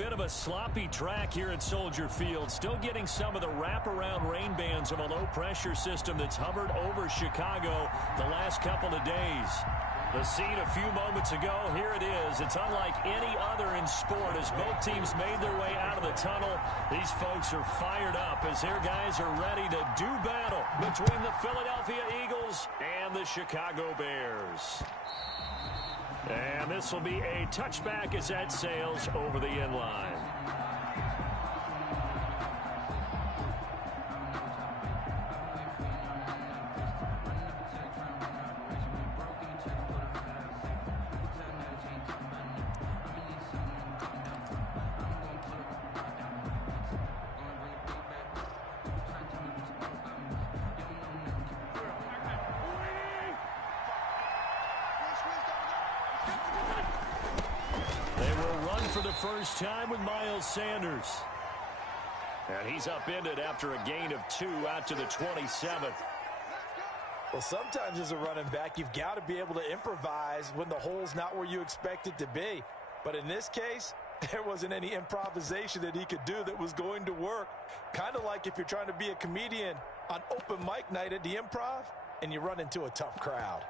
bit of a sloppy track here at Soldier Field. Still getting some of the wraparound rain bands of a low-pressure system that's hovered over Chicago the last couple of days. The scene a few moments ago, here it is. It's unlike any other in sport as both teams made their way out of the tunnel. These folks are fired up as their guys are ready to do battle between the Philadelphia Eagles and the Chicago Bears. And this will be a touchback as that sails over the end line. For the first time with Miles Sanders. And he's upended after a gain of 2 out to the 27th. Well, sometimes as a running back, you've got to be able to improvise when the hole's not where you expect it to be. But in this case, there wasn't any improvisation that he could do that was going to work. Kind of like if you're trying to be a comedian on open mic night at the Improv and you run into a tough crowd.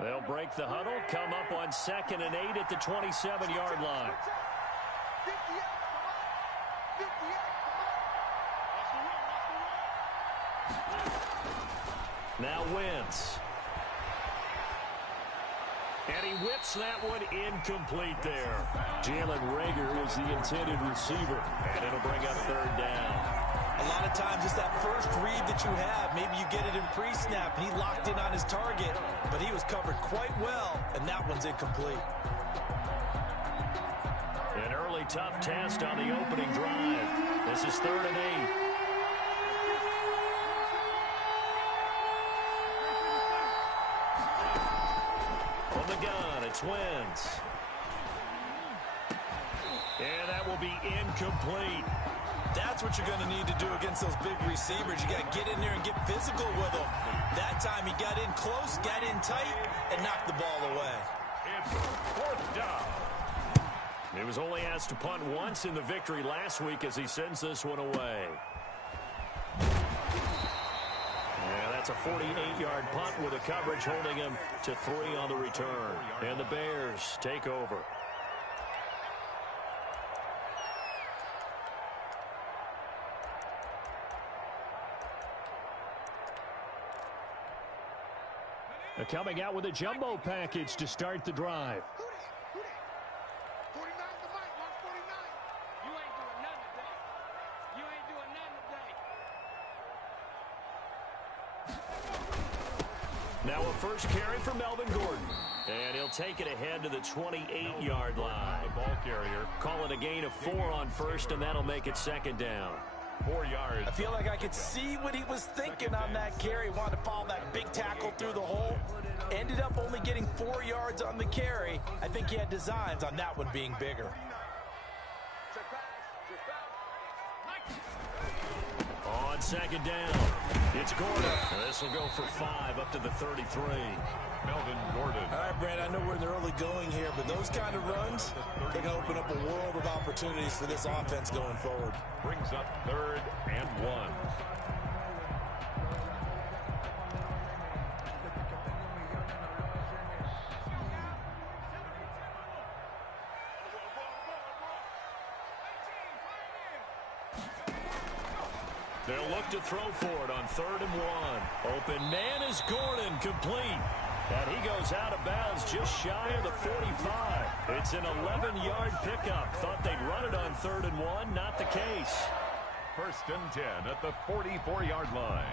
They'll break the huddle, come up on 2nd and 8 at the 27-yard line. Now Wentz. And he whips that one incomplete there. Jalen Reagor is the intended receiver, and it'll bring up 3rd down. A lot of times it's that first read that you have. Maybe you get it in pre-snap, and he locked in on his target, but he was covered quite well, and that one's incomplete. An early tough test on the opening drive. This is 3rd and 8. From the gun, it's Wentz. And that will be incomplete. That's what you're going to need to do against those big receivers. You got to get in there and get physical with them. That time he got in close, got in tight, and knocked the ball away. It's 4th down. He was only asked to punt once in the victory last week as he sends this one away. Yeah, that's a 48-yard punt with a coverage holding him to 3 on the return. And the Bears take over. Coming out with a jumbo package to start the drive. Now a first carry for Melvin Gordon. And he'll take it ahead to the 28-yard line. The ball carrier. Call it a gain of 4 on first, and that'll make it 2nd down. 4 yards. I feel like I could see what he was thinking on that carry. Wanted to follow that big tackle through the hole. Ended up only getting 4 yards on the carry. I think he had designs on that one being bigger. On 2nd down, it's Gordon. This will go for 5 up to the 33. Melvin Gordon. All right, Brad, I know we're in the early going here, but those kind of runs, they're going to open up a world of opportunities for this offense going forward. Brings up 3rd and 1. They'll look to throw for it on 3rd and 1. Open man is Gordon, complete. And he goes out of bounds just shy of the 45. It's an 11-yard pickup. Thought they'd run it on 3rd and 1. Not the case. 1st and 10 at the 44-yard line.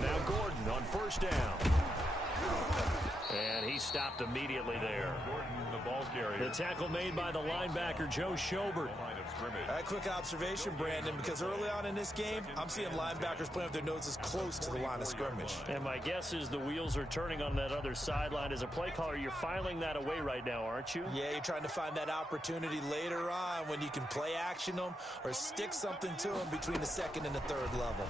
Now Gordon on 1st down. And he stopped immediately there. Gordon, the ball carrier. The tackle made by the linebacker, Joe Schobert. A quick observation, Brandon, because early on in this game, I'm seeing linebackers playing with their noses close to the line of scrimmage. And my guess is the wheels are turning on that other sideline. As a play caller, you're filing that away right now, aren't you? Yeah, you're trying to find that opportunity later on when you can play action them or stick something to them between the second and the third level.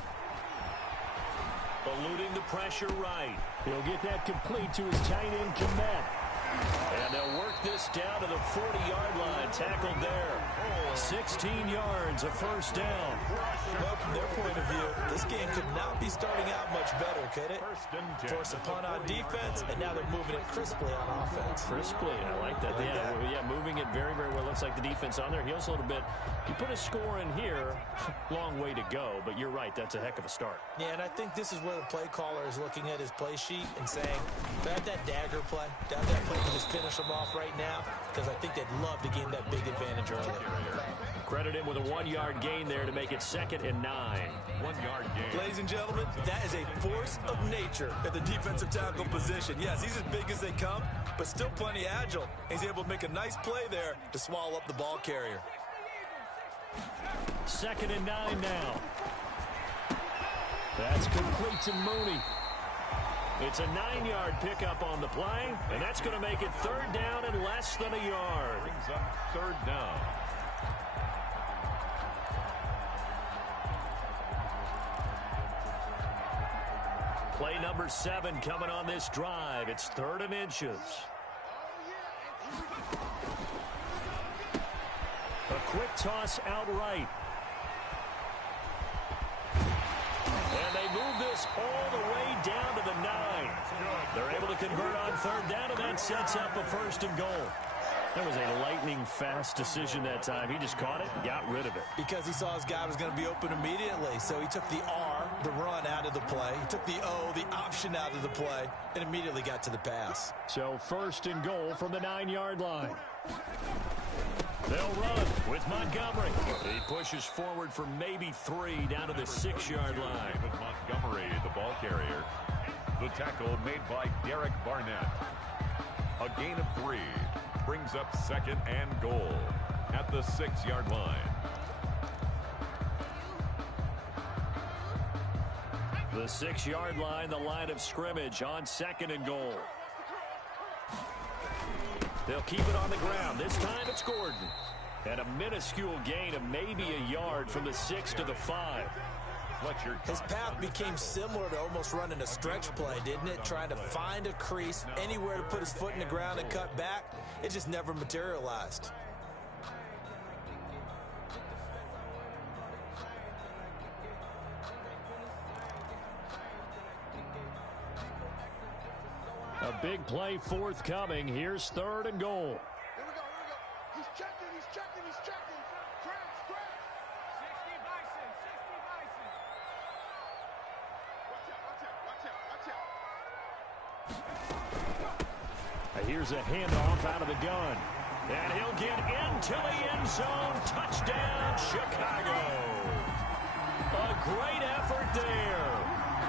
Eluding the pressure right. He'll get that complete to his tight end, Komet. And they'll work this down to the 40-yard line. Tackled there. 16 yards, a first down. Well, from their point of view, this game could not be starting out much better, could it? Force a punt on defense, and now they're moving it crisply on offense. Crisply, I like that. Yeah, moving it very, very well. Looks like the defense on their heels a little bit. You put a score in here, long way to go, but you're right, that's a heck of a start. Yeah, and I think this is where the play caller is looking at his play sheet and saying, grab that dagger play, grab that play and just finish them off right now, because I think they'd love to gain that big advantage early. Credit him with a 1-yard gain there to make it 2nd and 9. 1-yard gain. Ladies and gentlemen, that is a force of nature at the defensive tackle position. Yes, he's as big as they come, but still plenty agile. He's able to make a nice play there to swallow up the ball carrier. 2nd and 9 now. That's complete to Mooney. It's a 9-yard pickup on the play, and that's going to make it 3rd down and less than a yard. Brings up 3rd down. Play number 7 coming on this drive. It's 3rd and inches. A quick toss outright. And they move this all the way down to the 9. They're able to convert on 3rd down, and that sets up a 1st and goal. That was a lightning-fast decision that time. He just caught it and got rid of it. Because he saw his guy was going to be open immediately, so he took the R, the run, out of the play. He took the O, the option, out of the play, and immediately got to the pass. So 1st and goal from the 9-yard line. They'll run with Montgomery. He pushes forward for maybe 3 down to the 6-yard line. David Montgomery, the ball carrier. The tackle made by Derek Barnett. A gain of 3 brings up 2nd and goal at the 6-yard line. The 6-yard line, the line of scrimmage on 2nd and goal. They'll keep it on the ground. This time it's Gordon. And a minuscule gain of maybe a yard from the 6 to the 5. His path became similar to almost running a stretch play, didn't it? Trying to find a crease, anywhere to put his foot in the ground and cut back. It just never materialized. A big play forthcoming. Here's 3rd and goal. Here we go. He's checking. Scratch. 60 Bison. Watch out. Here's a handoff out of the gun. And he'll get into the end zone. Touchdown, Chicago. A great effort there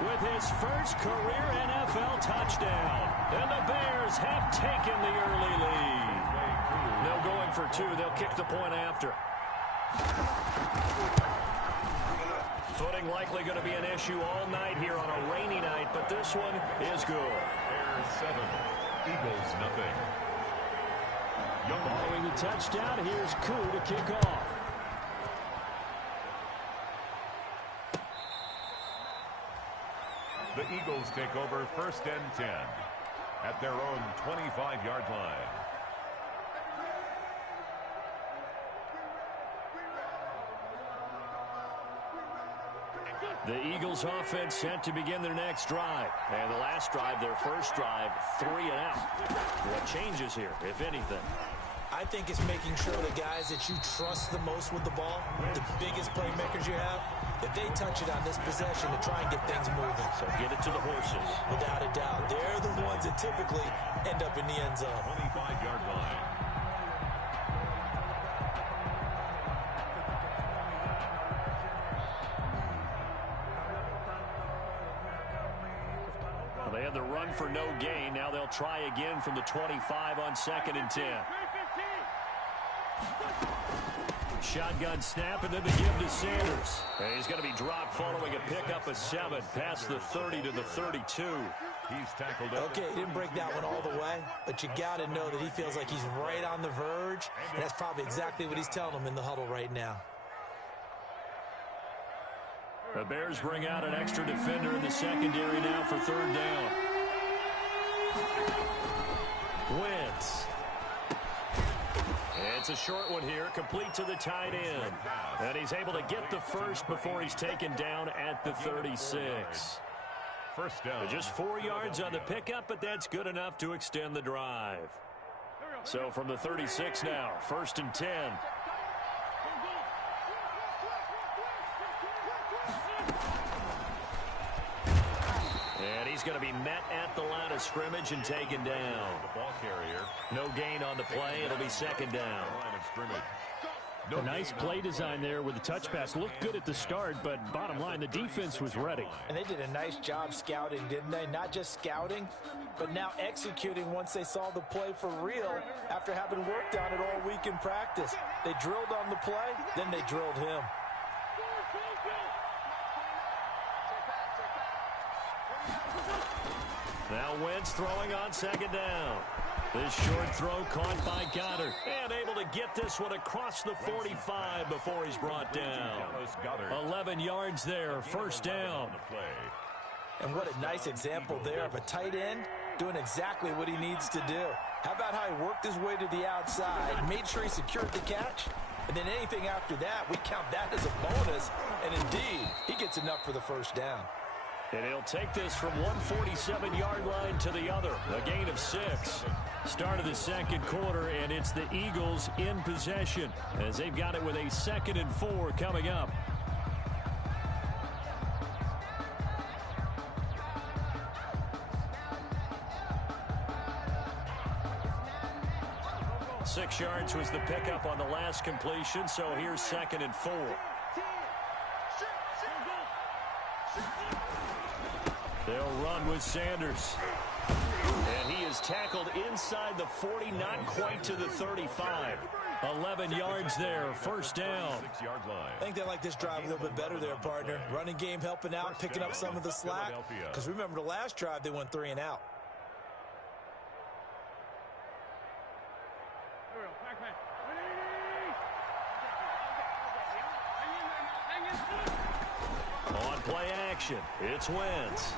with his first career NFL touchdown. And the Bears have taken the early lead. No going for 2. They'll kick the point after. Footing likely going to be an issue all night here on a rainy night, but this one is good. Bears 7, Eagles nothing. Following the touchdown, here's Koo to kick off. The Eagles take over 1st and 10 at their own 25-yard line. The Eagles offense set to begin their next drive. And the last drive, their first drive, 3 and out. What changes here, if anything? I think it's making sure the guys that you trust the most with the ball, the biggest playmakers you have, that they touch it on this possession to try and get things moving. So get it to the horses. Without a doubt. They're the ones that typically end up in the end zone. 25-yard line. They had the run for no gain. Now they'll try again from the 25 on 2nd and 10. Shotgun snap, and then the give to Sanders. And he's going to be dropped following a pickup of 7 past the 30 to the 32. He's tackled. Okay, he didn't break that one all the way, but you got to know that he feels like he's right on the verge, and that's probably exactly what he's telling them in the huddle right now. The Bears bring out an extra defender in the secondary now for 3rd down. Wentz. It's a short one here, complete to the tight end. And he's able to get the first before he's taken down at the 36. First down. Just 4 yards on the pickup, but that's good enough to extend the drive. So from the 36 now, 1st and 10. And he's going to be met at the line of scrimmage and taken down. The ball carrier. No gain on the play. It'll be 2nd down. Line of scrimmage. A nice play design there with the touch pass. Looked good at the start, but bottom line, the defense was ready. And they did a nice job scouting, didn't they? Not just scouting, but now executing once they saw the play for real after having worked on it all week in practice. They drilled on the play, then they drilled him. Now Wentz throwing on 2nd down. This short throw caught by Goddard. And able to get this one across the 45 before he's brought down. 11 yards there, 1st down. And what a nice example there of a tight end doing exactly what he needs to do. How about how he worked his way to the outside, made sure he secured the catch, and then anything after that, we count that as a bonus. And indeed, he gets enough for the 1st down. And he'll take this from one 47-yard line to the other. A gain of 6. Start of the 2nd quarter, and it's the Eagles in possession as they've got it with a 2nd and 4 coming up. Six yards was the pickup on the last completion, so here's 2nd and 4. They'll run with Sanders. And he is tackled inside the 40, not quite to the 35. 11 yards there, 1st down. 6-yard line. I think they like this drive a little bit better there, partner. Running game helping out, picking up some of the slack. Because remember, the last drive, they went 3 and out. On play action, it's Wentz.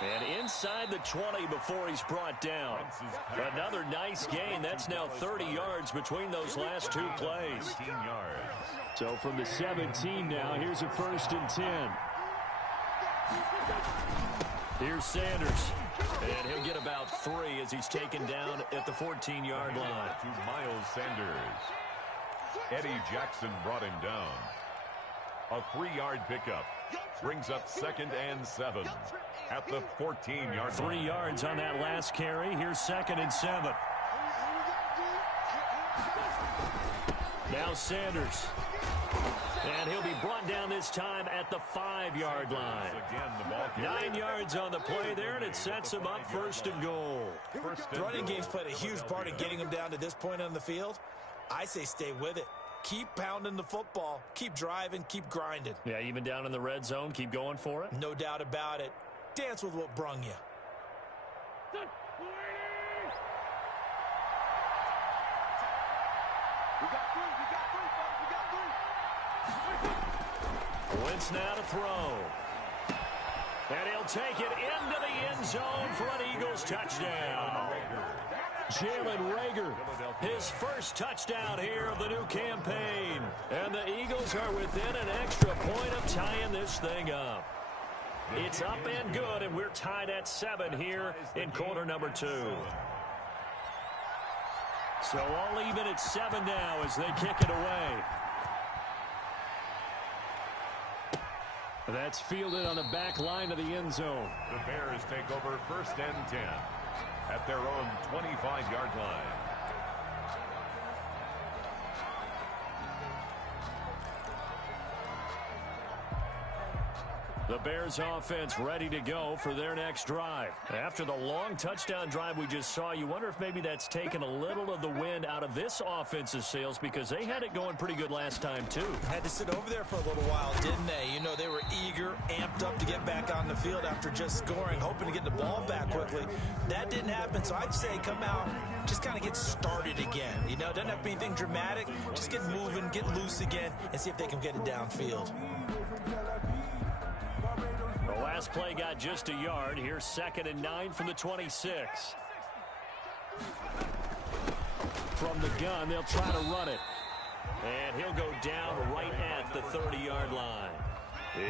And inside the 20 before he's brought down. Another nice gain. That's now 30 yards between those last 2 plays. 15 yards. So from the 17 now, here's a 1st and 10. Here's Sanders. And he'll get about 3 as he's taken down at the 14-yard line. To Miles Sanders. Eddie Jackson brought him down. A 3-yard pickup brings up 2nd and 7 at the 14-yard line. 3 yards on that last carry. Here's 2nd and 7. Now Sanders. And he'll be brought down this time at the 5-yard line. Again, the ball 9 yards on the play there, and it sets him up 1st and goal. The running game's played a huge part in getting him down to this point on the field. I say stay with it. Keep pounding the football. Keep driving. Keep grinding. Yeah, even down in the red zone, keep going for it. No doubt about it. Dance with what brung you. Wentz now to throw. And he'll take it into the end zone for an Eagles touchdown. Jalen Reagor, his first touchdown here of the new campaign. And the Eagles are within an extra point of tying this thing up. It's up and good, and we're tied at 7 here in quarter number 2. So all even at 7 now as they kick it away. That's fielded on the back line of the end zone. The Bears take over 1st and 10 at their own 25-yard line. The Bears offense ready to go for their next drive. After the long touchdown drive we just saw, you wonder if maybe that's taken a little of the wind out of this offense's sails because they had it going pretty good last time too. Had to sit over there for a little while, didn't they? You know, they were eager, amped up to get back on the field after just scoring, hoping to get the ball back quickly. That didn't happen, so I'd say come out, just kind of get started again. You know, doesn't have to be anything dramatic. Just get moving, get loose again, and see if they can get it downfield. The last play got just a yard. Here's 2nd and 9 from the 26. From the gun, they'll try to run it. And he'll go down right at the 30-yard line.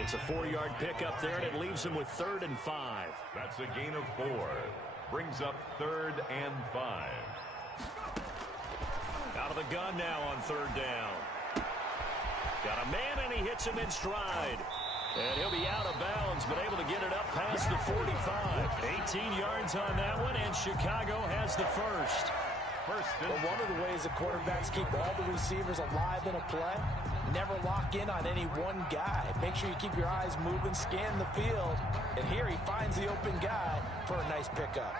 It's a 4-yard pickup there, and it leaves him with 3rd and 5. That's a gain of 4. Brings up 3rd and 5. Out of the gun now on 3rd down. Got a man, and he hits him in stride. And he'll be out of bounds, but able to get it up past the 45. 18 yards on that one, and Chicago has the first. But one of the ways the quarterbacks keep all the receivers alive in a play, never lock in on any one guy. Make sure you keep your eyes moving, scan the field. And here he finds the open guy for a nice pickup.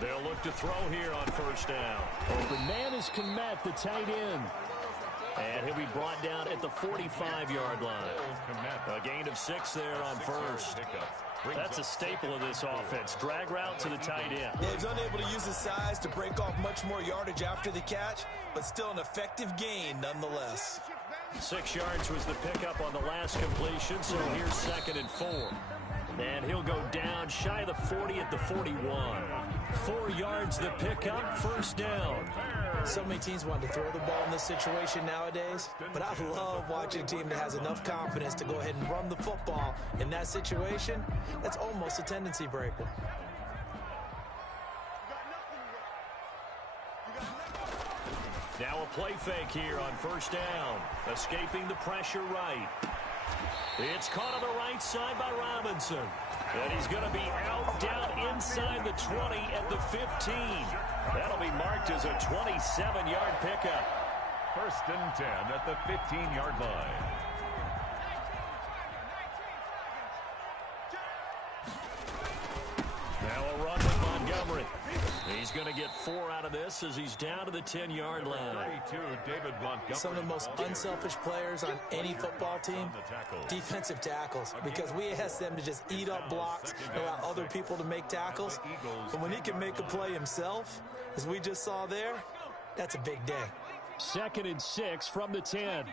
They'll look to throw here on 1st down. Open man is Komet, the tight end. And he'll be brought down at the 45-yard line. A gain of 6 there on 1st. That's a staple of this offense. Drag route to the tight end. Yeah, he's unable to use his size to break off much more yardage after the catch, but still an effective gain nonetheless. 6 yards was the pickup on the last completion, so here's 2nd and 4. And he'll go down shy of the 40 at the 41. 4 yards the pickup, 1st down. So many teams want to throw the ball in this situation nowadays, but I love watching a team that has enough confidence to go ahead and run the football. In that situation, that's almost a tendency breaker. Now a play fake here on 1st down. Escaping the pressure right. It's caught on the right side by Robinson. And he's going to be out down inside the 20 at the 15. That'll be marked as a 27-yard pickup. 1st and 10 at the 15-yard line. Now a run with Montgomery. He's going to get 4 out of this as he's down to the 10-yard line. 32, David Montgomery. Some of the most unselfish players on any football team, defensive tackles, because we ask them to just eat up blocks and allow other people to make tackles. But when he can make a play himself, as we just saw there, that's a big day. 2nd and 6 from the 10.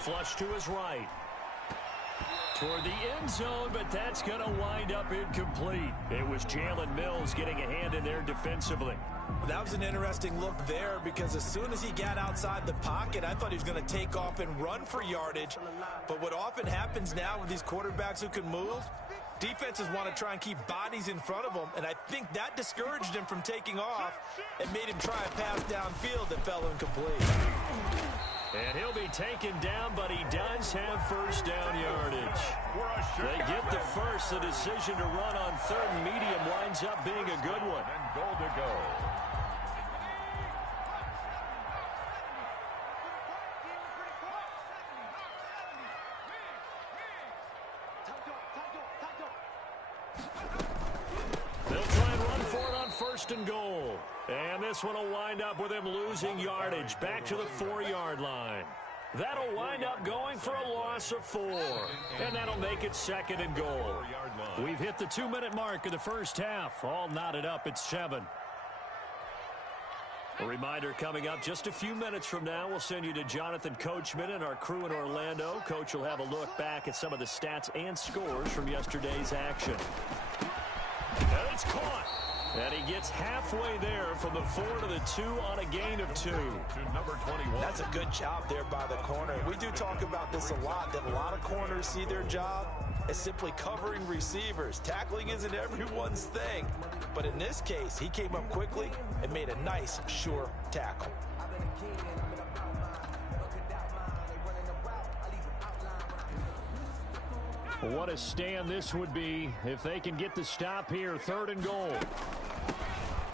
Flush to his right. Toward the end zone, but that's going to wind up incomplete. It was Jalen Mills getting a hand in there defensively. That was an interesting look there because as soon as he got outside the pocket, I thought he was going to take off and run for yardage. But what often happens now with these quarterbacks who can move, defenses want to try and keep bodies in front of them, and I think that discouraged him from taking off and made him try a pass downfield that fell incomplete. And he'll be taken down, but he does have 1st down yardage. They get the first. The decision to run on 3rd and medium winds up being a good one. And goal to go. They'll try and run for it on 1st and goal. And this one will wind up with him losing yardage back to the 4-yard line. That'll wind up going for a loss of 4. And that'll make it 2nd and goal. We've hit the 2-minute mark of the 1st half. All knotted up at 7. A reminder coming up just a few minutes from now, we'll send you to Jonathan Coachman and our crew in Orlando. Coach will have a look back at some of the stats and scores from yesterday's action. And it's caught. And he gets halfway there from the 4 to the 2 on a gain of 2. To number 21. That's a good job there by the corner. We do talk about this a lot, that a lot of corners see their job as simply covering receivers. Tackling isn't everyone's thing. But in this case, he came up quickly and made a nice, sure tackle. What a stand this would be if they can get the stop here. 3rd and goal.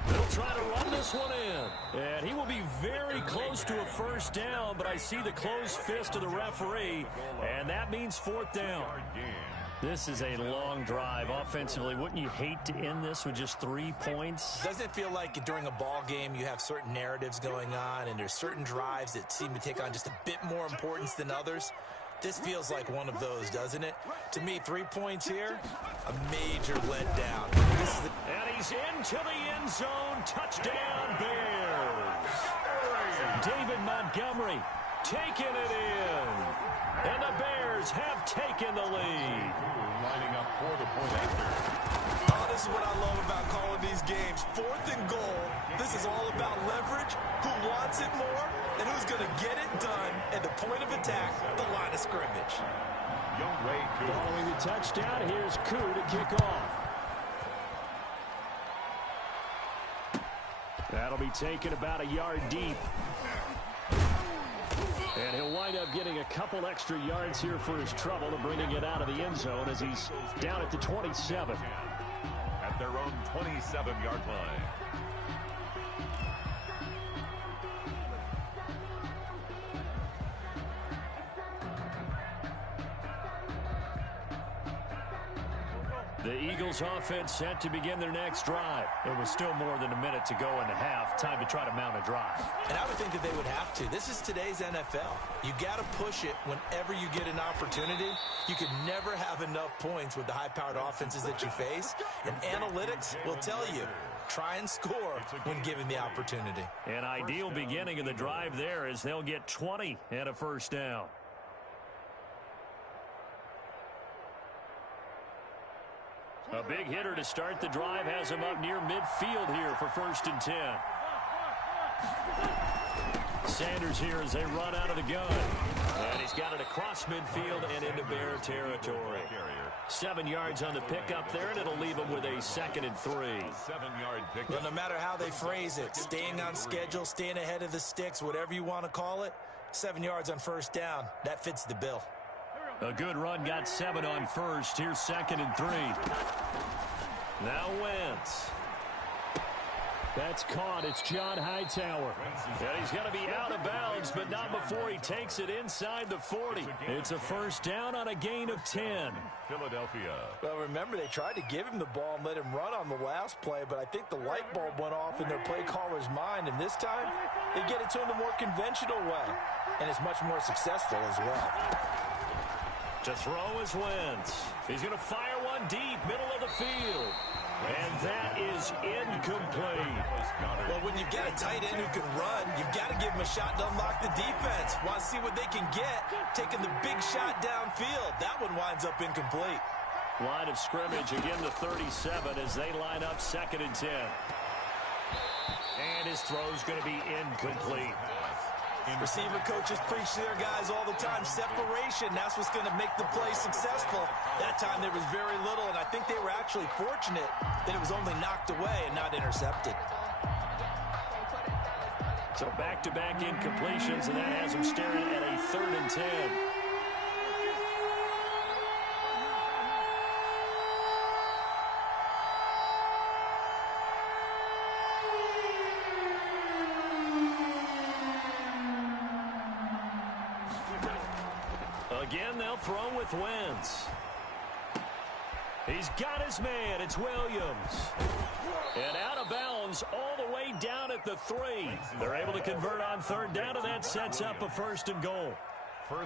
They'll try to run this one in. And he will be very close to a first down, but I see the closed fist of the referee, and that means 4th down. This is a long drive offensively. Wouldn't you hate to end this with just 3 points? Doesn't it feel like during a ball game you have certain narratives going on, and there's certain drives that seem to take on just a bit more importance than others? This feels like one of those, doesn't it? To me, 3 points here, a major letdown. And he's into the end zone. Touchdown, Bears. David Montgomery taking it in. And the Bears have taken the lead. Lining up for the point after. Oh, this is what I love about calling these games. 4th and goal. This is all about leverage, who wants it more, and who's going to get it done at the point of attack, the line of scrimmage. Following the touchdown, here's Koo to kick off. That'll be taken about a yard deep. And he'll wind up getting a couple extra yards here for his trouble and bringing it out of the end zone as he's down at the 27. At their own 27-yard line. The Eagles offense set to begin their next drive. It was still more than a minute to go in the half. Time to try to mount a drive. And I would think that they would have to. This is today's NFL. You got to push it whenever you get an opportunity. You can never have enough points with the high-powered offenses that you face. And analytics will tell you, try and score when given the opportunity. An ideal beginning of the drive there as they'll get 20 and a first down. A big hitter to start the drive has him up near midfield here for 1st and 10. Sanders here as they run out of the gun. And he's got it across midfield and into Bear territory. 7 yards on the pickup there, and it'll leave him with a 2nd and 3. 7-yard pickup. But no matter how they phrase it, staying on schedule, staying ahead of the sticks, whatever you want to call it, 7 yards on first down, that fits the bill. A good run, got 7 on first. Here's 2nd and 3. Now Wentz. That's caught. It's John Hightower. And he's going to be out of bounds, but not before he takes it inside the 40. It's a first down on a gain of 10. Philadelphia. Well, remember, they tried to give him the ball and let him run on the last play, but I think the light bulb went off in their play caller's mind, and this time they get it to him the more conventional way, and it's much more successful as well. To throw is Wentz. He's going to fire one deep, middle of the field. And that is incomplete. Well, when you've got a tight end who can run, you've got to give him a shot to unlock the defense. Want to see what they can get, taking the big shot downfield. That one winds up incomplete. Line of scrimmage, again the 37 as they line up 2nd and 10. And his throw's going to be incomplete. Receiver coaches preach to their guys all the time. Separation, that's what's going to make the play successful. That time there was very little, and I think they were actually fortunate that it was only knocked away and not intercepted. So back-to-back incompletions, and that has them staring at a 3rd and 10. Again, they'll throw with Wentz. He's got his man. It's Williams. And out of bounds all the way down at the 3. They're able to convert on 3rd down, and that sets up a 1st and goal.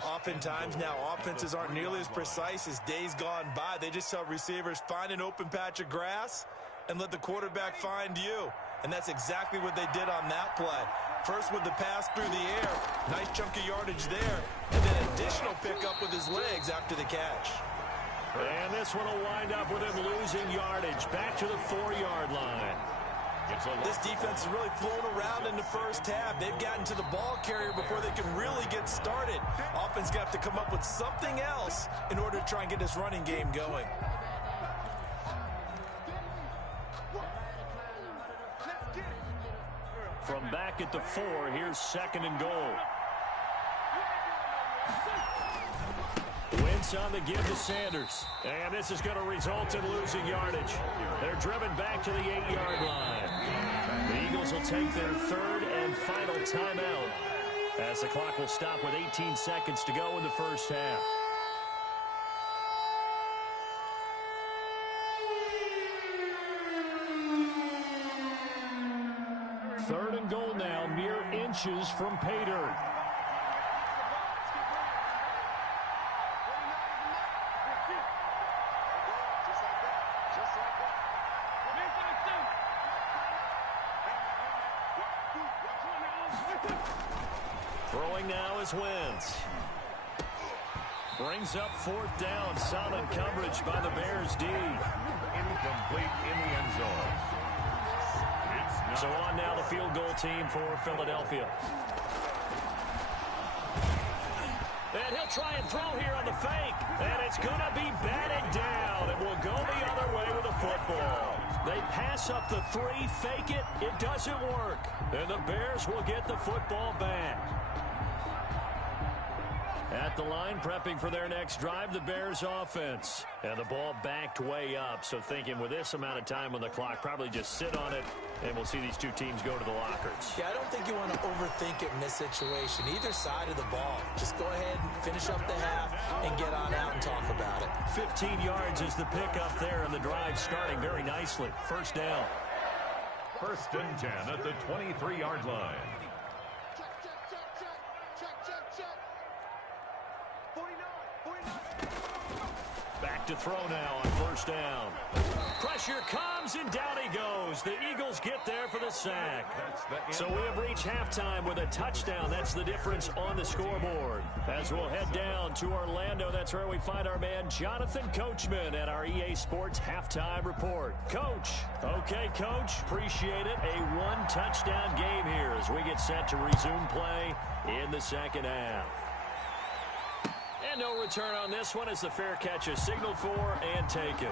Oftentimes now, offenses aren't nearly as precise as days gone by. They just tell receivers, find an open patch of grass and let the quarterback find you. And that's exactly what they did on that play. First with the pass through the air, nice chunk of yardage there, and then additional pickup with his legs after the catch. And this one will wind up with him losing yardage back to the 4-yard line. This defense has really flown around in the first half. They've gotten to the ball carrier before they can really get started. Offense going to have to come up with something else in order to try and get this running game going. From back at the 4, here's 2nd and goal. Wentz Pass on the give to Sanders. And this is going to result in losing yardage. They're driven back to the 8-yard line. The Eagles will take their third and final timeout as the clock will stop with 18 seconds to go in the first half. Third and goal now, mere inches from pay dirt. Throwing now is Wentz. Brings up fourth down. Solid coverage by the Bears D. Incomplete in the end zone. So on now the field goal team for Philadelphia. And he'll try and throw here on the fake. And it's going to be batted down. It will go the other way with the football. They pass up the 3, fake it. It doesn't work. And the Bears will get the football back. At the line, prepping for their next drive, the Bears offense. And the ball backed way up. So thinking with this amount of time on the clock, probably just sit on it, and we'll see these two teams go to the lockers. Yeah, I don't think you want to overthink it in this situation. Either side of the ball. Just go ahead and finish up the half and get on out and talk about it. 15 yards is the pickup there, and the drive starting very nicely. First down. First and 10 at the 23-yard line. Back to throw now on first down. Pressure comes, and down he goes. The Eagles get there for the sack. So we have reached halftime with a touchdown. That's the difference on the scoreboard. As we'll head down to Orlando, that's where we find our man Jonathan Coachman at our EA Sports Halftime Report. Coach. Okay, Coach. Appreciate it. A one-touchdown game here as we get set to resume play in the second half. And no return on this one as the fair catch is signaled for and taken.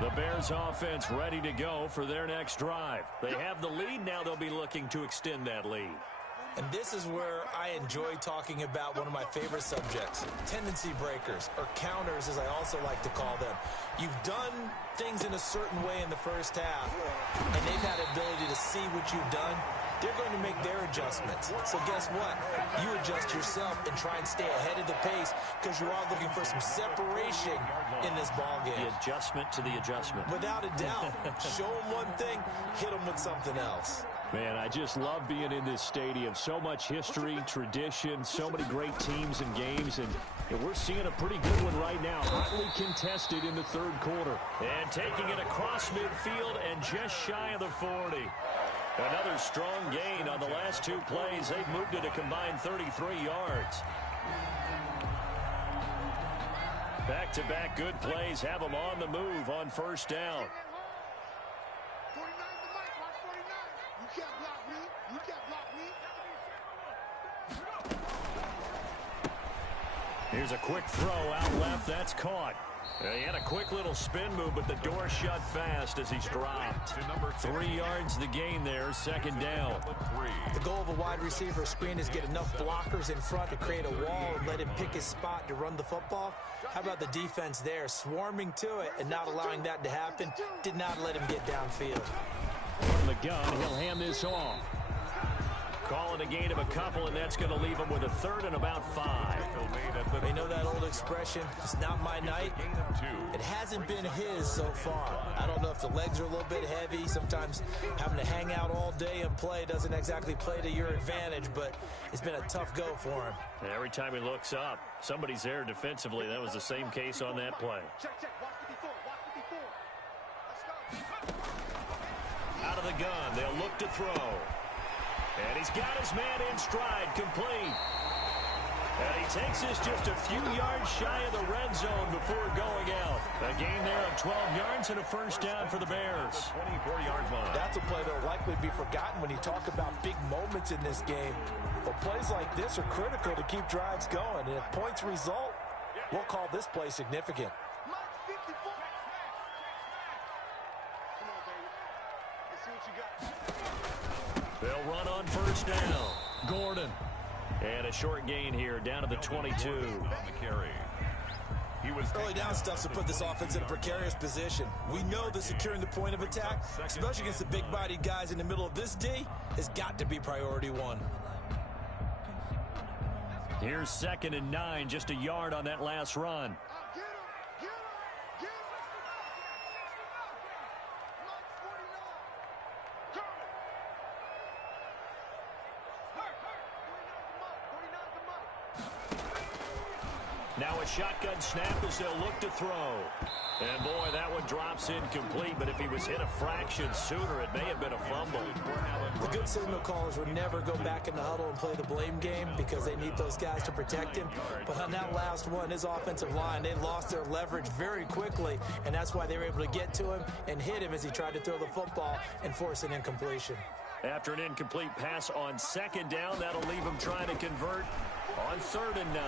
The Bears offense ready to go for their next drive. They have the lead. Now they'll be looking to extend that lead. And this is where I enjoy talking about one of my favorite subjects, tendency breakers, or counters as I also like to call them. You've done things in a certain way in the first half, and they've had the ability to see what you've done. They're going to make their adjustments. So guess what? You adjust yourself and try and stay ahead of the pace because you are looking for some separation in this ball game. The adjustment to the adjustment. Without a doubt. Show them one thing, hit them with something else. Man, I just love being in this stadium. So much history, tradition, so many great teams and games, and we're seeing a pretty good one right now. Hotly contested in the third quarter. And taking it across midfield and just shy of the 40. Another strong gain on the last two plays. They've moved it a combined 33 yards. Back-to-back good plays have them on the move on first down. Here's a quick throw out left. That's caught. He had a quick little spin move, but the door shut fast as he's dropped. 3 yards the gain there, second down. The goal of a wide receiver screen is get enough blockers in front to create a wall and let him pick his spot to run the football. How about the defense there, swarming to it and not allowing that to happen? Did not let him get downfield. From the gun, he'll hand this off. Calling a gain of a couple, and that's going to leave him with a third and about 5. You know that old expression, it's not my night? It hasn't been his so far. I don't know if the legs are a little bit heavy. Sometimes having to hang out all day and play doesn't exactly play to your advantage, but it's been a tough go for him. And every time he looks up, somebody's there defensively. That was the same case on that play. Out of the gun, they'll look to throw. And he's got his man in stride, complete. And he takes this just a few yards shy of the red zone before going out. A gain there of 12 yards and a first down for the Bears. 24-yard line. That's a play that will likely be forgotten when you talk about big moments in this game. But plays like this are critical to keep drives going. And if points result, we'll call this play significant. first down. Gordon. And a short gain here, down to the 22. On the carry. He was Early down stuff to put this offense in a precarious position. We know that securing the point of attack, especially against the big-bodied guys in the middle of this D, has got to be priority one. Here's 2nd and 9, just a yard on that last run. Now a shotgun snap as they'll look to throw. And boy, that one drops incomplete, but if he was hit a fraction sooner, it may have been a fumble. The good signal callers would never go back in the huddle and play the blame game because they need those guys to protect him. But on that last one, his offensive line, they lost their leverage very quickly, and that's why they were able to get to him and hit him as he tried to throw the football and force an incompletion. After an incomplete pass on 2nd down, that'll leave him trying to convert on 3rd and 9.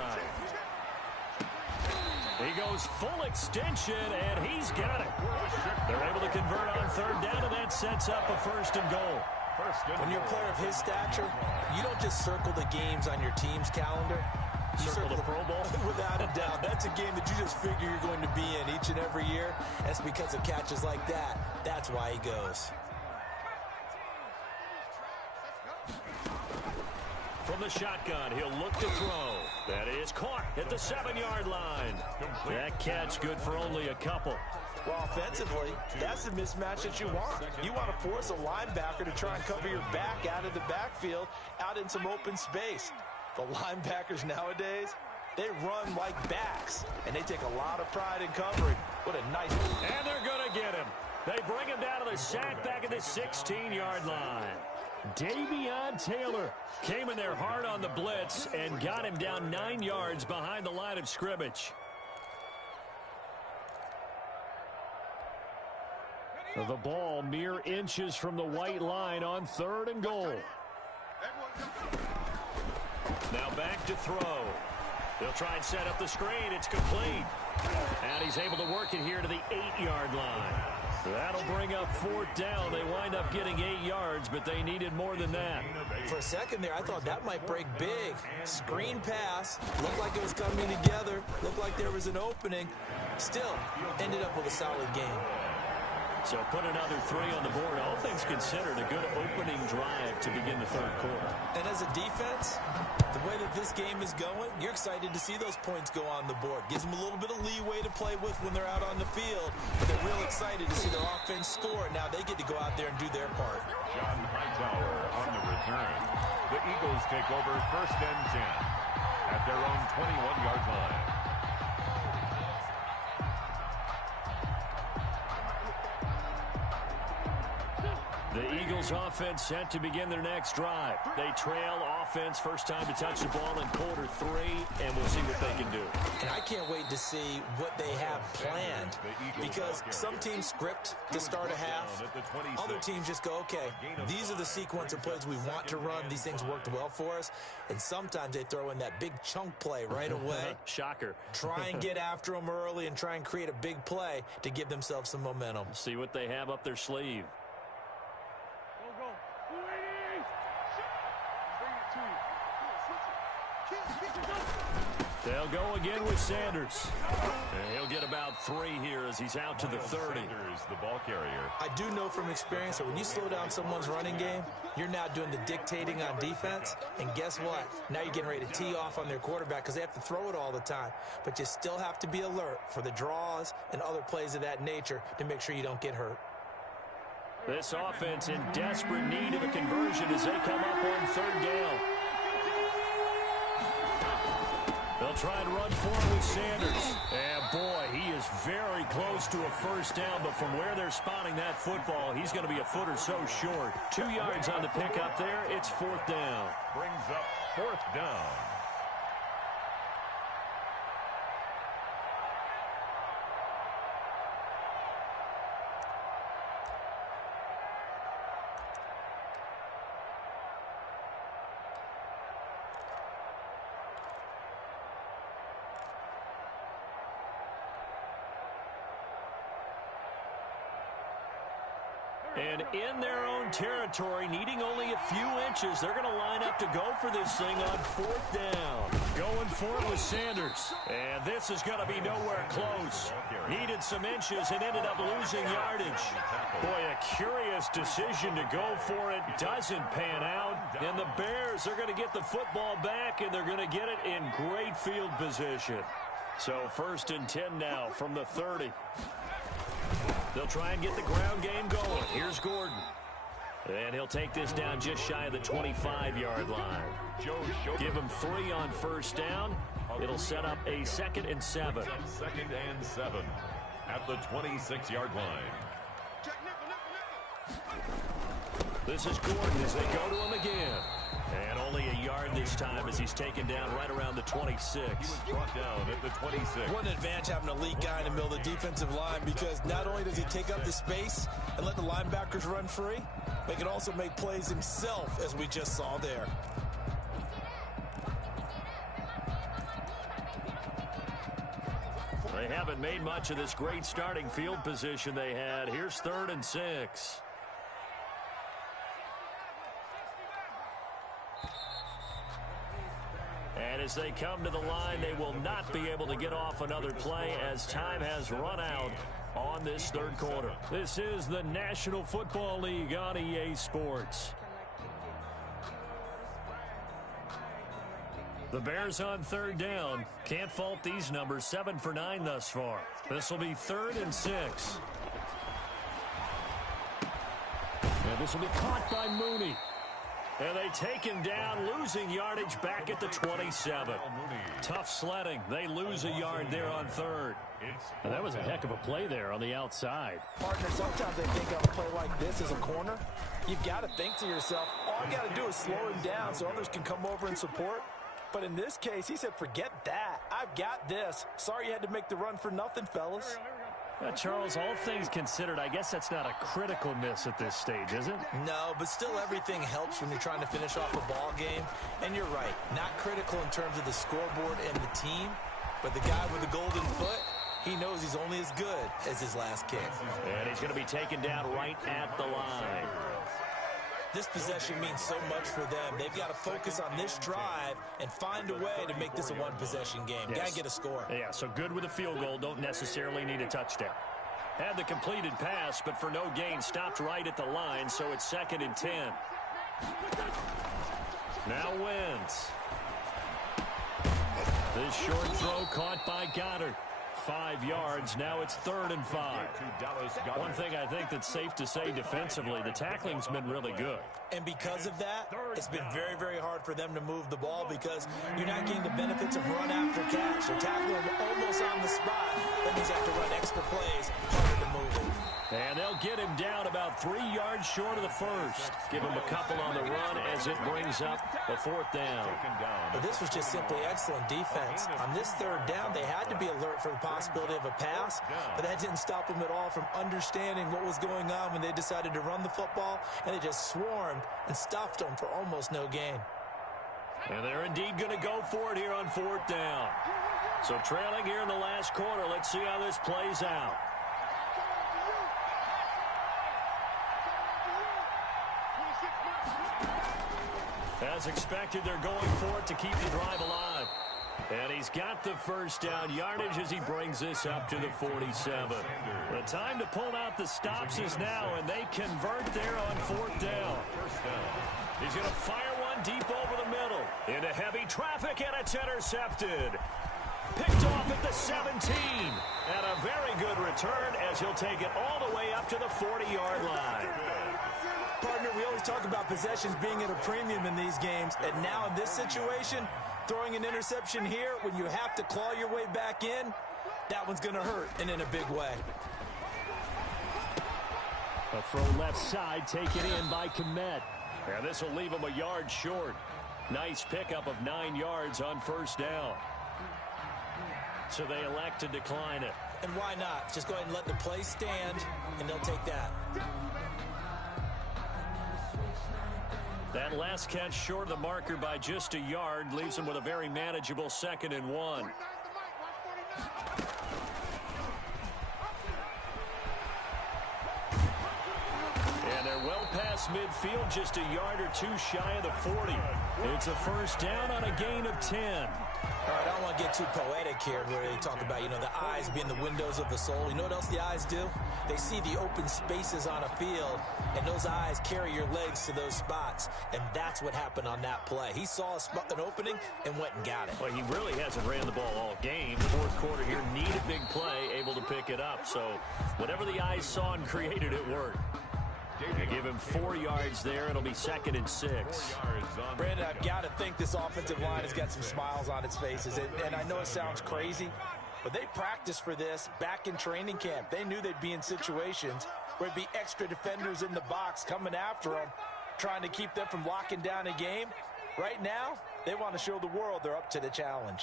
He goes full extension, and he's got it. They're able to convert on 3rd down, and that sets up a 1st and goal. When you're a player of his stature, you don't just circle the games on your team's calendar. You Circle the Pro Bowl? Without a doubt. That's a game that you just figure you're going to be in each and every year. That's because of catches like that. That's why he goes. From the shotgun, he'll look to throw. That is caught at the 7-yard line. That catch good for only a couple. Well, offensively, that's the mismatch that you want. You want to force a linebacker to try and cover your back out of the backfield, out in some open space. The linebackers nowadays, they run like backs, and they take a lot of pride in covering. What a nice... And they're going to get him. They bring him down to the sack back at the 16-yard line. Davion Taylor came in there hard on the blitz and got him down 9 yards behind the line of scrimmage. The ball mere inches from the white line on 3rd and goal. Now back to throw. They'll try and set up the screen. It's complete. And he's able to work it here to the 8-yard line. That'll bring up 4th down. They wind up getting 8 yards, but they needed more than that. For a second there, I thought that might break big. Screen pass. Looked like it was coming together. Looked like there was an opening. Still, ended up with a solid game. So put another 3 on the board. All things considered, a good opening drive to begin the 3rd quarter. And as a defense, the way that this game is going, you're excited to see those points go on the board. Gives them a little bit of leeway to play with when they're out on the field. But they're real excited to see their offense score. Now they get to go out there and do their part. John Hightower on the return. The Eagles take over 1st and 10 at their own 21-yard line. The Eagles offense set to begin their next drive. They trail offense, first time to touch the ball in quarter 3, and we'll see what they can do. And I can't wait to see what they have planned, because some teams script to start a half. Other teams just go, okay, these are the sequence of plays we want to run. These things worked well for us. And sometimes they throw in that big chunk play right away. Shocker. Try and get after them early and try and create a big play to give themselves some momentum. See what they have up their sleeve. They'll go again with Sanders. And he'll get about 3 here as he's out to the 30. Sanders, the ball carrier. I do know from experience that when you slow down someone's running game, you're now doing the dictating on defense. And guess what? Now you're getting ready to tee off on their quarterback because they have to throw it all the time. But you still have to be alert for the draws and other plays of that nature to make sure you don't get hurt. This offense in desperate need of a conversion as they come up on 3rd down. They'll try and run forward with Sanders. And boy, he is very close to a 1st down, but from where they're spotting that football, he's going to be a foot or so short. 2 yards on the pickup there. It's 4th down. Brings up 4th down. And in their own territory, needing only a few inches, they're going to line up to go for this thing on 4th down. Going for it with Sanders. And this is going to be nowhere close. Needed some inches and ended up losing yardage. Boy, a curious decision to go for it. Doesn't pan out. And the Bears are going to get the football back, and they're going to get it in great field position. So 1st and 10 now from the 30. They'll try and get the ground game going. Here's Gordon. And he'll take this down just shy of the 25-yard line. Give him 3 on 1st down. It'll set up a 2nd and 7. 2nd and 7 at the 26-yard line. This is Gordon as they go to him again. And only a yard this time as he's taken down right around the 26. He was brought down at the 26. What an advantage having an elite guy in the middle of the defensive line, because not only does he take up the space and let the linebackers run free, but he can also make plays himself, as we just saw there. They haven't made much of this great starting field position they had. Here's 3rd and 6. And as they come to the line, they will not be able to get off another play as time has run out on this 3rd quarter. This is the National Football League on EA Sports. The Bears on 3rd down. Can't fault these numbers. 7 for 9 thus far. This will be 3rd and 6. And this will be caught by Mooney. And they take him down, losing yardage back at the 27. Tough sledding. They lose a yard there on 3rd. And that was a heck of a play there on the outside. Partner, sometimes they think of a play like this as a corner. You've got to think to yourself, all you got to do is slow him down so others can come over and support. But in this case, he said, forget that. I've got this. Sorry you had to make the run for nothing, fellas. Charles, all things considered, I guess that's not a critical miss at this stage, is it? No, but still everything helps when you're trying to finish off a ball game. And you're right, not critical in terms of the scoreboard and the team, but the guy with the golden foot, he knows he's only as good as his last kick. And he's going to be taken down right at the line. This possession means so much for them. They've got to focus on this drive and find a way to make this a one-possession game. Yes. Got to get a score. Yeah, so good with a field goal. Don't necessarily need a touchdown. Had the completed pass, but for no gain, stopped right at the line, so it's 2nd and 10. Now Wentz. This short throw caught by Goddard. 5 yards. Now it's 3rd and 5. One thing I think that's safe to say defensively, the tackling's been really good. And because of that, it's been very, very hard for them to move the ball because you're not getting the benefits of run after catch. They're tackling them almost on the spot. That means they have to run extra plays, harder to move it. And they'll get him down about 3 yards short of the first. Give him a couple on the run as it brings up the 4th down. But this was just simply excellent defense. On this 3rd down, they had to be alert for the possibility of a pass, but that didn't stop them at all from understanding what was going on when they decided to run the football, and they just swarmed and stuffed them for almost no gain. And they're indeed going to go for it here on 4th down. So trailing here in the last quarter, let's see how this plays out. As expected, they're going for it to keep the drive alive. And he's got the 1st down yardage as he brings this up to the 47. The time to pull out the stops is now, and they convert there on 4th down. He's going to fire one deep over the middle. Into heavy traffic, and it's intercepted. Picked off at the 17. And a very good return as he'll take it all the way up to the 40-yard line. Partner, we always talk about possessions being at a premium in these games, and now in this situation, throwing an interception here when you have to claw your way back in, that one's going to hurt, and in a big way. A throw left side taken in by Kmet. And this will leave him a yard short. Nice pickup of 9 yards on 1st down. So they elect to decline it. And why not? Just go ahead and let the play stand, and they'll take that. That last catch short of the marker by just a yard leaves him with a very manageable 2nd and 1. across midfield, just a yard or two shy of the 40. It's a first down on a gain of 10. All right, I don't want to get too poetic here where they talk about, the eyes being the windows of the soul. You know what else the eyes do? They see the open spaces on a field, and those eyes carry your legs to those spots, and that's what happened on that play. He saw an opening and went and got it. Well, he really hasn't ran the ball all game. Fourth quarter here, need a big play, able to pick it up. So whatever the eyes saw and created, it worked. They give him 4 yards there. It'll be 2nd and 6. Brandon, I've got to think this offensive line has got some smiles on its faces. And I know it sounds crazy, but they practiced for this back in training camp. They knew they'd be in situations where there'd be extra defenders in the box coming after them, trying to keep them from locking down a game. Right now, they want to show the world they're up to the challenge.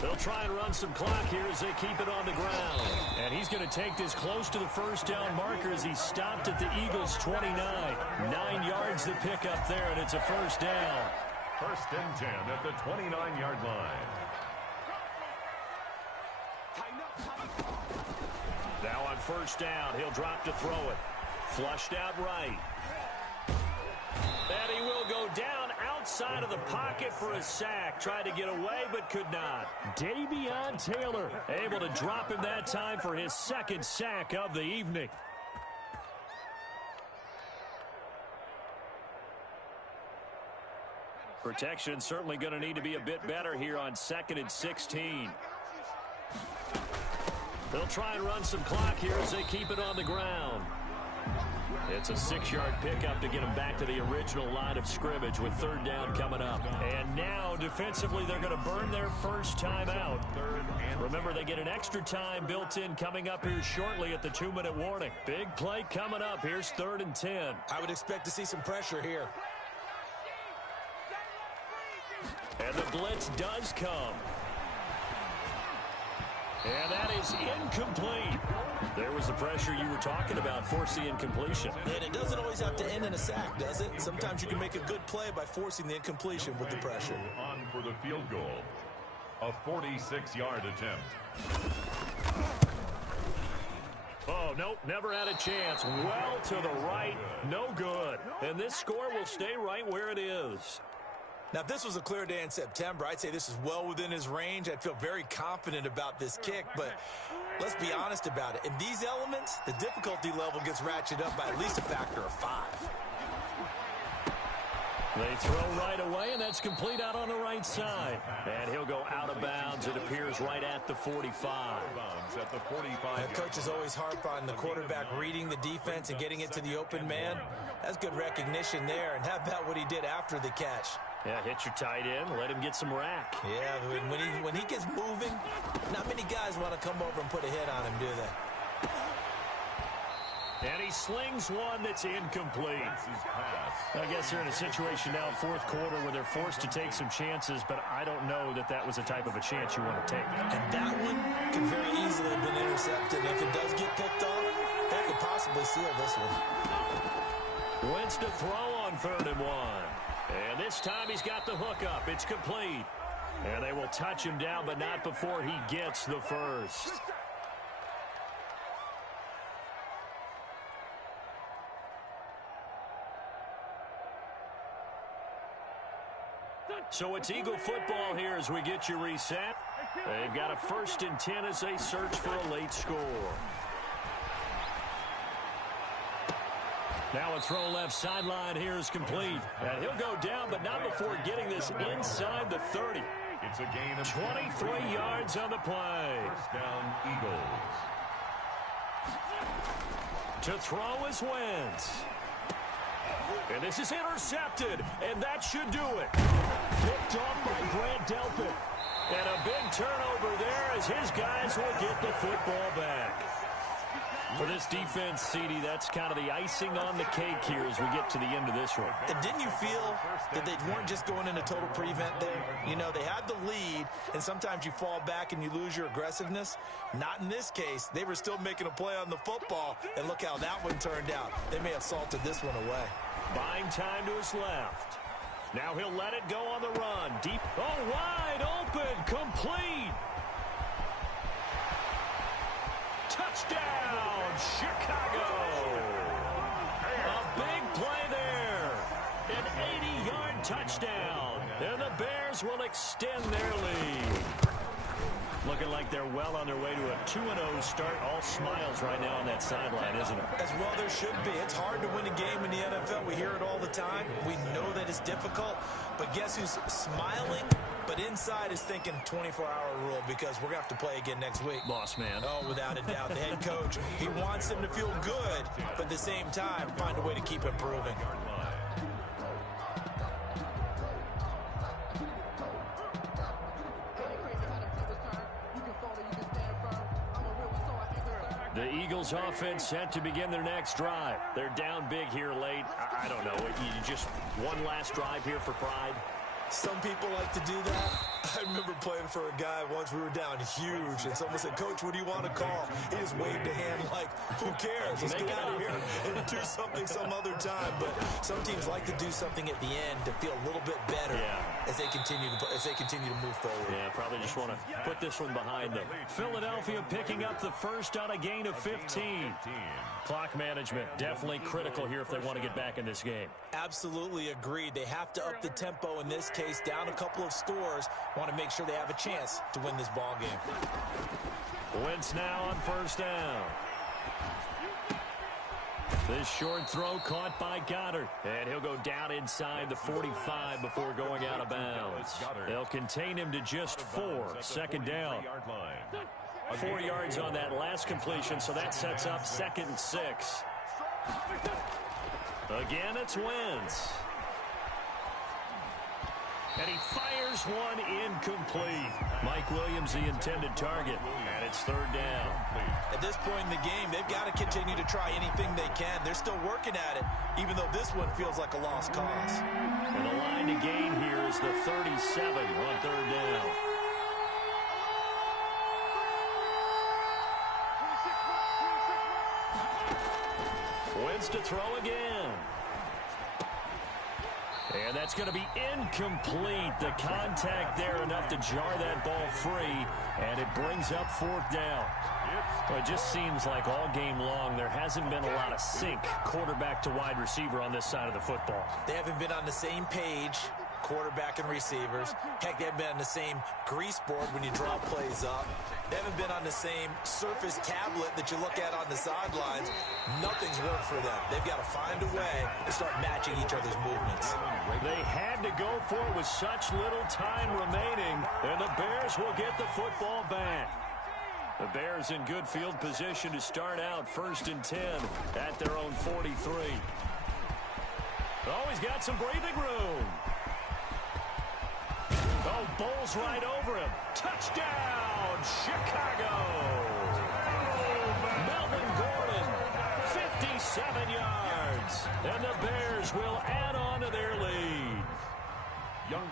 They'll try and run some clock here as they keep it on the ground. And he's going to take this close to the first down marker as he stopped at the Eagles' 29. 9 yards to pick up there, and it's a first down. 1st and 10 at the 29-yard line. Now on first down, he'll drop to throw it. Flushed out right. And he will go down outside of the pocket for a sack. Tried to get away, but could not. Davion Taylor able to drop him that time for his 2nd sack of the evening. Protection certainly going to need to be a bit better here on 2nd and 16. They'll try and run some clock here as they keep it on the ground. It's a 6-yard pickup to get them back to the original line of scrimmage with 3rd down coming up. And now, defensively, they're going to burn their first time out. Remember, they get an extra time built in coming up here shortly at the 2-minute warning. Big play coming up. Here's 3rd and 10. I would expect to see some pressure here. And the blitz does come. And that is incomplete. There was the pressure you were talking about, force the incompletion. And it doesn't always have to end in a sack, does it? Sometimes you can make a good play by forcing the incompletion with the pressure. On for the field goal. A 46-yard attempt. Oh, nope, never had a chance. Well to the right, no good. And this score will stay right where it is. Now, if this was a clear day in September, I'd say this is well within his range. I'd feel very confident about this kick, but let's be honest about it. In these elements, the difficulty level gets ratcheted up by at least a factor of 5. They throw right away, and that's complete out on the right side. And he'll go out of bounds, it appears, right at the 45. At the 45. Coaches always harp on the quarterback reading the defense and getting it to the open man. That's good recognition there, and how about what he did after the catch? Yeah, hit your tight end, let him get some rack. Yeah, when he gets moving, not many guys want to come over and put a hit on him, do they? And he slings one that's incomplete. I guess they're in a situation now, 4th quarter, where they're forced to take some chances, but I don't know that that was the type of a chance you want to take. And that one could very easily have been intercepted. If it does get picked off, that could possibly seal this one. Wentz to throw on 3rd and 1. And this time he's got the hook up. It's complete. And they will touch him down, but not before he gets the first. So it's Eagle football here as we get you reset. They've got a 1st and 10 as they search for a late score. Now a throw left sideline here is complete. And he'll go down, but not before getting this inside the 30. It's a gain of 23 yards on the play. 1st down, Eagles. To throw is Wentz. And this is intercepted, and that should do it. Picked off by Grant Delpit. And a big turnover there as his guys will get the football back. For this defense, CD, that's kind of the icing on the cake here as we get to the end of this one. And didn't you feel that they weren't just going into total prevent there? You know, they had the lead, and sometimes you fall back and you lose your aggressiveness. Not in this case. They were still making a play on the football, and look how that one turned out. They may have salted this one away. Buying time to his left. Now he'll let it go on the run. Deep. Oh, wide open. Complete. Touchdown, Chicago! A big play there. An 80-yard touchdown. And the Bears will extend their lead. Looking like they're well on their way to a 2-0 start. All smiles right now on that sideline, isn't it? As well there should be. It's hard to win a game in the NFL. We hear it all the time. We know that it's difficult. But guess who's smiling? But inside is thinking 24-hour rule because we're going to have to play again next week. Boss man. Oh, without a doubt. The head coach, he wants them to feel good, but at the same time, find a way to keep improving. The Eagles offense set to begin their next drive. They're down big here late. I don't know. You just one last drive here for pride. Some people like to do that. I remember playing for a guy once. We were down huge, and someone said, "Coach, what do you want to call?" He just waved a hand like, "Who cares? Let's get out of here and do something some other time." But some teams like to do something at the end to feel a little bit better as they continue to move forward. Yeah, probably just want to put this one behind them. Philadelphia picking up the first on a gain of 15. Clock management definitely critical here if they want to get back in this game. Absolutely agreed. They have to up the tempo in this case, down a couple of scores. Want to make sure they have a chance to win this ball game. Wentz now on first down. This short throw caught by Goddard. And he'll go down inside the 45 before going out of bounds. They'll contain him to just 4. Second down. 4 yards on that last completion, so that sets up 2nd and 6. Again, it's Wentz. And he fires one incomplete. Mike Williams, the intended target. And it's 3rd down. At this point in the game, they've got to continue to try anything they can. They're still working at it, even though this one feels like a lost cause. And the line to gain here is the 37 on 3rd down. Wentz to throw again. And that's going to be incomplete. The contact there enough to jar that ball free, and it brings up 4th down. Well, it just seems like all game long there hasn't been a lot of sync quarterback to wide receiver on this side of the football. They haven't been on the same page, quarterback and receivers. Heck, they haven't been on the same grease board when you draw plays up. They haven't been on the same surface tablet that you look at on the sidelines. Nothing's worked for them. They've got to find a way to start matching each other's movements. They had to go for it with such little time remaining, and the Bears will get the football back. The Bears in good field position to start out 1st and 10 at their own 43. Oh, he's got some breathing room. Oh, bowls right over him. Touchdown, Chicago. Melvin Gordon, 57 yards. And the Bears will add on to their lead.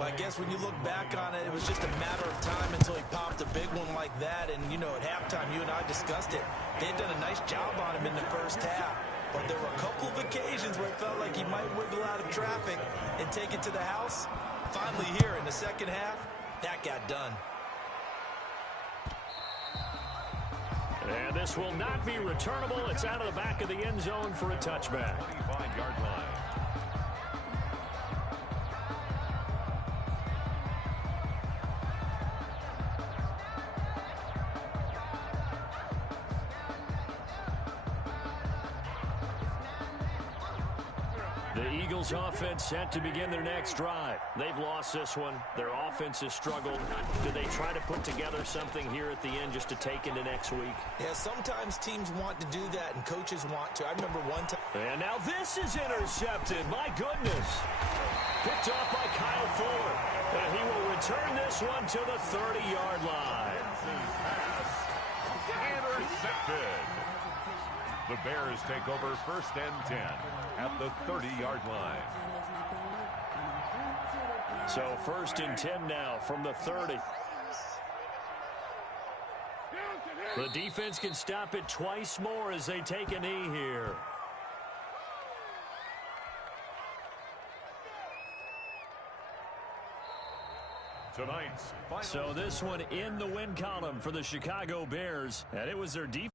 I guess when you look back on it, it was just a matter of time until he popped a big one like that. And, you know, at halftime, you and I discussed it. They had done a nice job on him in the first half. But there were a couple of occasions where it felt like he might wiggle out of traffic and take it to the house. Finally here in the second half, that got done. And this will not be returnable. It's out of the back of the end zone for a touchback. 25-yard line. The Eagles offense set to begin their next drive. They've lost this one. Their offense has struggled. Do they try to put together something here at the end just to take into next week? Yeah, sometimes teams want to do that and coaches want to. I remember one time. And now this is intercepted. My goodness. Picked off by Kyle Fuller. And he will return this one to the 30-yard line. Intercepted. The Bears take over 1st and 10 at the 30-yard line. So 1st and 10 now from the 30. The defense can stop it twice more as they take a knee here. Tonight's final. So this one in the win column for the Chicago Bears, and it was their defense.